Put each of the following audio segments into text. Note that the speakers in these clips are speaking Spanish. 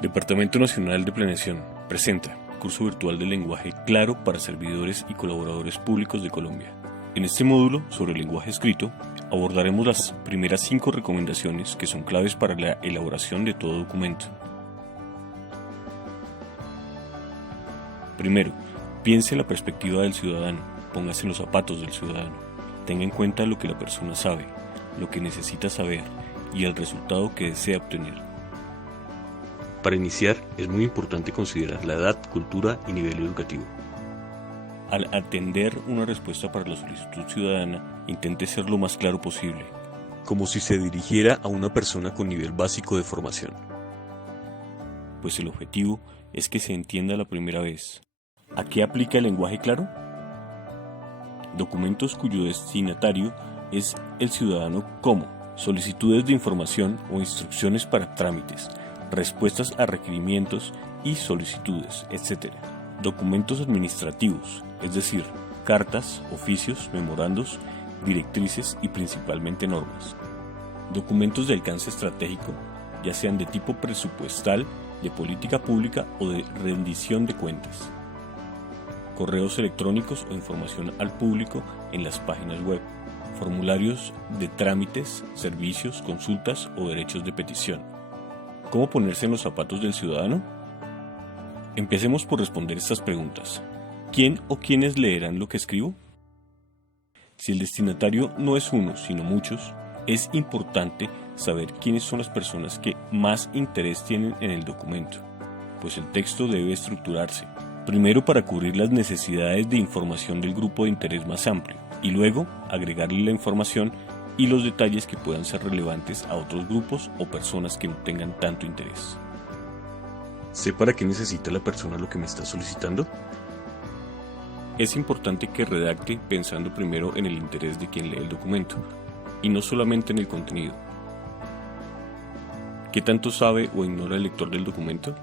Departamento Nacional de Planeación presenta curso virtual de lenguaje claro para servidores y colaboradores públicos de Colombia. En este módulo sobre lenguaje escrito abordaremos las primeras 5 recomendaciones que son claves para la elaboración de todo documento. Primero, piense en la perspectiva del ciudadano, póngase en los zapatos del ciudadano, tenga en cuenta lo que la persona sabe, lo que necesita saber y el resultado que desea obtener. Para iniciar, es muy importante considerar la edad, cultura y nivel educativo. Al atender una respuesta para la solicitud ciudadana, intente ser lo más claro posible, Como si se dirigiera a una persona con nivel básico de formación. pues el objetivo es que se entienda la primera vez. ¿A qué aplica el lenguaje claro? Documentos cuyo destinatario es el ciudadano, como solicitudes de información o instrucciones para trámites, respuestas a requerimientos y solicitudes, etc. Documentos administrativos, es decir, cartas, oficios, memorandos, directrices y principalmente normas. Documentos de alcance estratégico, ya sean de tipo presupuestal, de política pública o de rendición de cuentas. Correos electrónicos o información al público en las páginas web. Formularios de trámites, servicios, consultas o derechos de petición. ¿Cómo ponerse en los zapatos del ciudadano? Empecemos por responder estas preguntas. ¿Quién o quiénes leerán lo que escribo? Si el destinatario no es uno, sino muchos, es importante saber quiénes son las personas que más interés tienen en el documento, pues el texto debe estructurarse, primero para cubrir las necesidades de información del grupo de interés más amplio, y luego agregarle la información y los detalles que puedan ser relevantes a otros grupos o personas que no tengan tanto interés. ¿Sé para qué necesita la persona lo que me está solicitando? Es importante que redacte pensando primero en el interés de quien lee el documento, y no solamente en el contenido. ¿Qué tanto sabe o ignora el lector del documento?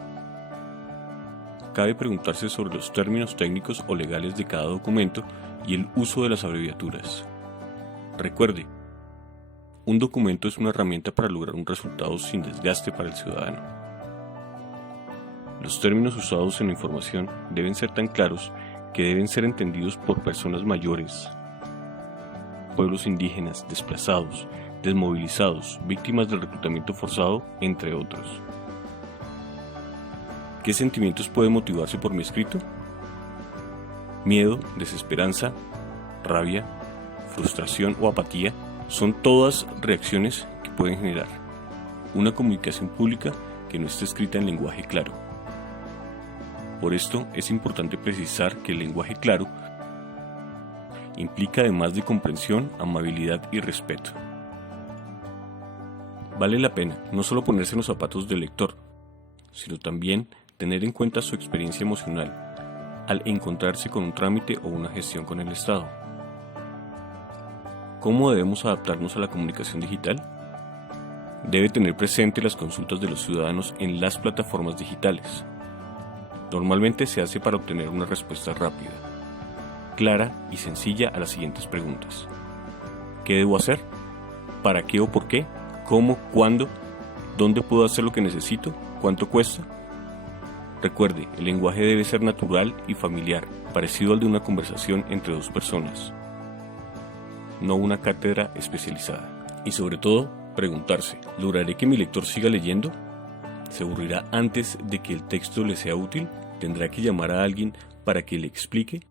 Cabe preguntarse sobre los términos técnicos o legales de cada documento y el uso de las abreviaturas. Recuerde, un documento es una herramienta para lograr un resultado sin desgaste para el ciudadano. Los términos usados en la información deben ser tan claros que deben ser entendidos por personas mayores, pueblos indígenas, desplazados, desmovilizados, víctimas del reclutamiento forzado, entre otros. ¿Qué sentimientos pueden motivarse por mi escrito? Miedo, desesperanza, rabia, frustración o apatía son todas reacciones que pueden generar una comunicación pública que no esté escrita en lenguaje claro. Por esto es importante precisar que el lenguaje claro implica, además de comprensión, amabilidad y respeto. Vale la pena no solo ponerse en los zapatos del lector, sino también tener en cuenta su experiencia emocional al encontrarse con un trámite o una gestión con el Estado. ¿Cómo debemos adaptarnos a la comunicación digital? Debe tener presente las consultas de los ciudadanos en las plataformas digitales. Normalmente se hace para obtener una respuesta rápida, clara y sencilla a las siguientes preguntas. ¿Qué debo hacer? ¿Para qué o por qué? ¿Cómo? ¿Cuándo? ¿Dónde puedo hacer lo que necesito? ¿Cuánto cuesta? Recuerde, el lenguaje debe ser natural y familiar, parecido al de una conversación entre dos personas, no una cátedra especializada. Y sobre todo, preguntarse, ¿lograré que mi lector siga leyendo? ¿Se aburrirá antes de que el texto le sea útil? ¿Tendrá que llamar a alguien para que le explique?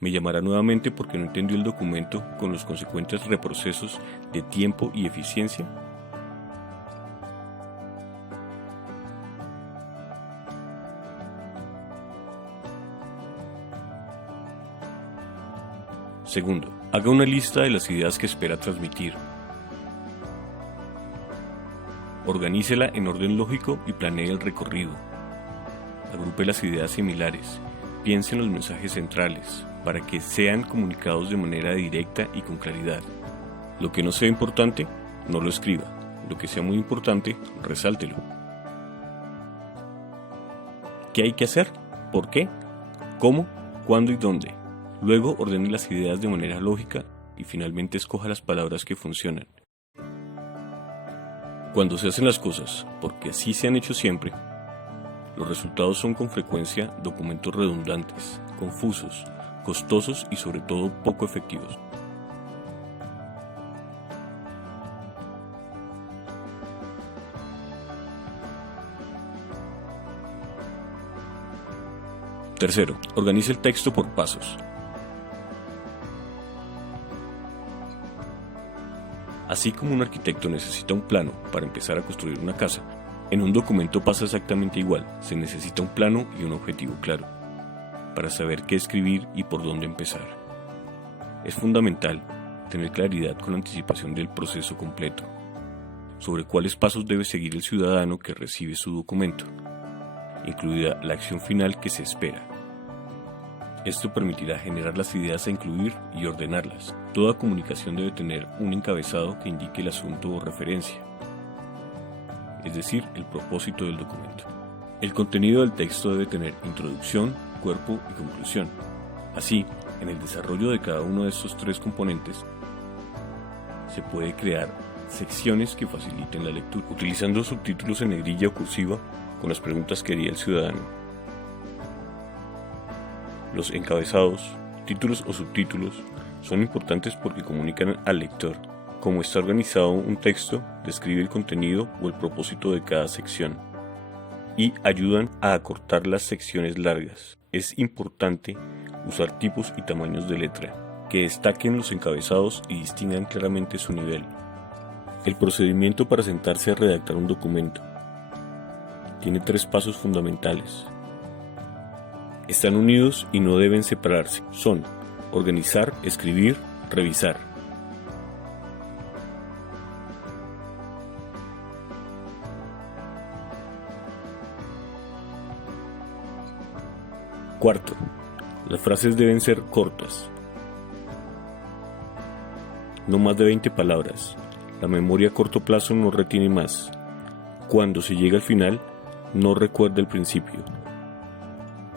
¿Me llamará nuevamente porque no entendió el documento con los consecuentes reprocesos de tiempo y eficiencia? Segundo, haga una lista de las ideas que espera transmitir. Organícela en orden lógico y planee el recorrido. Agrupe las ideas similares. Piense en los mensajes centrales para que sean comunicados de manera directa y con claridad. Lo que no sea importante, no lo escriba. Lo que sea muy importante, resáltelo. ¿Qué hay que hacer? ¿Por qué? ¿Cómo? ¿Cuándo y dónde? Luego ordene las ideas de manera lógica y finalmente escoja las palabras que funcionan. Cuando se hacen las cosas porque así se han hecho siempre, Los resultados son con frecuencia documentos redundantes, confusos, costosos y sobre todo poco efectivos. Tercero, organice el texto por pasos. Así como un arquitecto necesita un plano para empezar a construir una casa, en un documento pasa exactamente igual. Se necesita un plano y un objetivo claro, para saber qué escribir y por dónde empezar. Es fundamental tener claridad con anticipación del proceso completo, sobre cuáles pasos debe seguir el ciudadano que recibe su documento, incluida la acción final que se espera. Esto permitirá generar las ideas a incluir y ordenarlas. Toda comunicación debe tener un encabezado que indique el asunto o referencia, es decir, el propósito del documento. El contenido del texto debe tener introducción, cuerpo y conclusión. Así, en el desarrollo de cada uno de estos tres componentes, se puede crear secciones que faciliten la lectura, utilizando subtítulos en negrilla o cursiva con las preguntas que haría el ciudadano. Los encabezados, títulos o subtítulos son importantes porque comunican al lector cómo está organizado un texto, describe el contenido o el propósito de cada sección y ayudan a acortar las secciones largas. Es importante usar tipos y tamaños de letra que destaquen los encabezados y distingan claramente su nivel. El procedimiento para sentarse a redactar un documento tiene 3 pasos fundamentales. Están unidos y no deben separarse. Son organizar, escribir, revisar. Cuarto, las frases deben ser cortas, no más de 20 palabras. La memoria a corto plazo no retiene más. Cuando se llega al final, no recuerda el principio.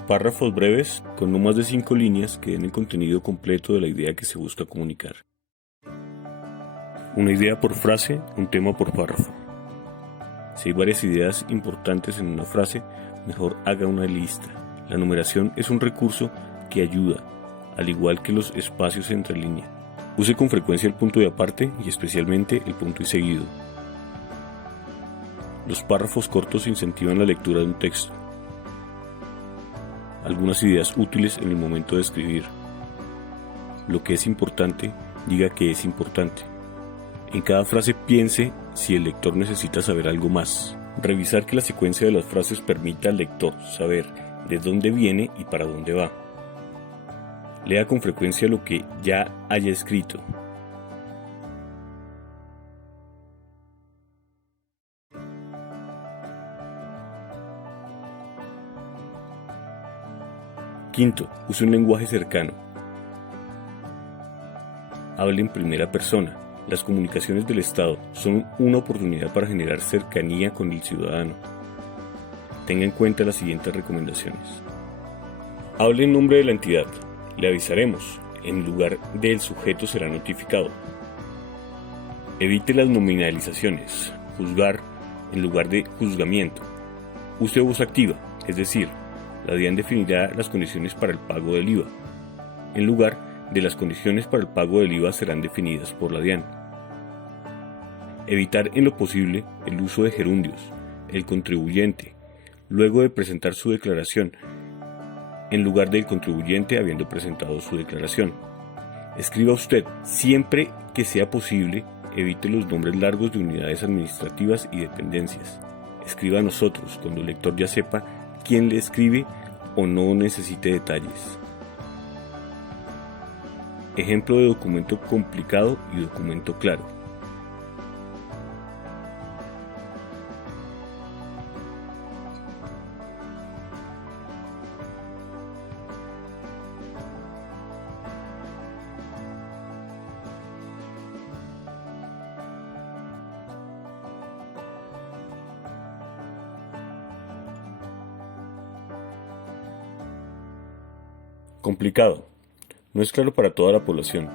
Párrafos breves con no más de 5 líneas que den el contenido completo de la idea que se busca comunicar. Una idea por frase, un tema por párrafo. Si hay varias ideas importantes en una frase, mejor haga una lista. La numeración es un recurso que ayuda, al igual que los espacios entre línea. Use con frecuencia el punto y aparte y especialmente el punto y seguido. Los párrafos cortos incentivan la lectura de un texto. Algunas ideas útiles en el momento de escribir. Lo que es importante, diga que es importante. En cada frase piense si el lector necesita saber algo más. Revisar que la secuencia de las frases permita al lector saber de dónde viene y para dónde va. Lea con frecuencia lo que ya haya escrito. Quinto, use un lenguaje cercano. Hable en primera persona. Las comunicaciones del Estado son una oportunidad para generar cercanía con el ciudadano. Tenga en cuenta las siguientes recomendaciones. Hable en nombre de la entidad. Le avisaremos. En lugar del sujeto será notificado. Evite las nominalizaciones. Juzgar en lugar de juzgamiento. Use voz activa, es decir, la DIAN definirá las condiciones para el pago del IVA. En lugar de las condiciones para el pago del IVA serán definidas por la DIAN. Evitar en lo posible el uso de gerundios. El contribuyente, luego de presentar su declaración, en lugar del contribuyente habiendo presentado su declaración. Escriba usted, siempre que sea posible, evite los nombres largos de unidades administrativas y dependencias. Escriba a nosotros cuando el lector ya sepa quién le escribe o no necesite detalles. Ejemplo de documento complicado y documento claro. Complicado. No es claro para toda la población.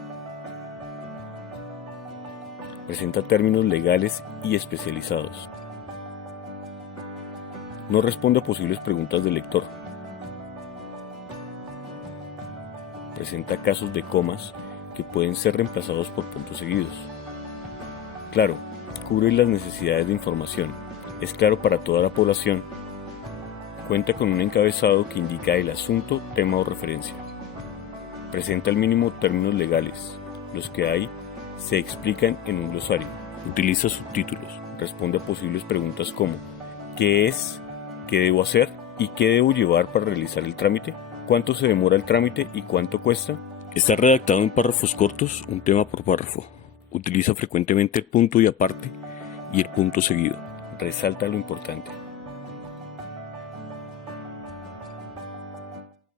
Presenta términos legales y especializados. No responde a posibles preguntas del lector. Presenta casos de comas que pueden ser reemplazados por puntos seguidos. Claro, cubre las necesidades de información. Es claro para toda la población. Cuenta con un encabezado que indica el asunto, tema o referencia. Presenta al mínimo términos legales. Los que hay se explican en un glosario. Utiliza subtítulos. Responde a posibles preguntas como ¿qué es? ¿Qué debo hacer? ¿Y qué debo llevar para realizar el trámite? ¿Cuánto se demora el trámite y cuánto cuesta? Está redactado en párrafos cortos, un tema por párrafo. Utiliza frecuentemente el punto y aparte y el punto seguido. Resalta lo importante.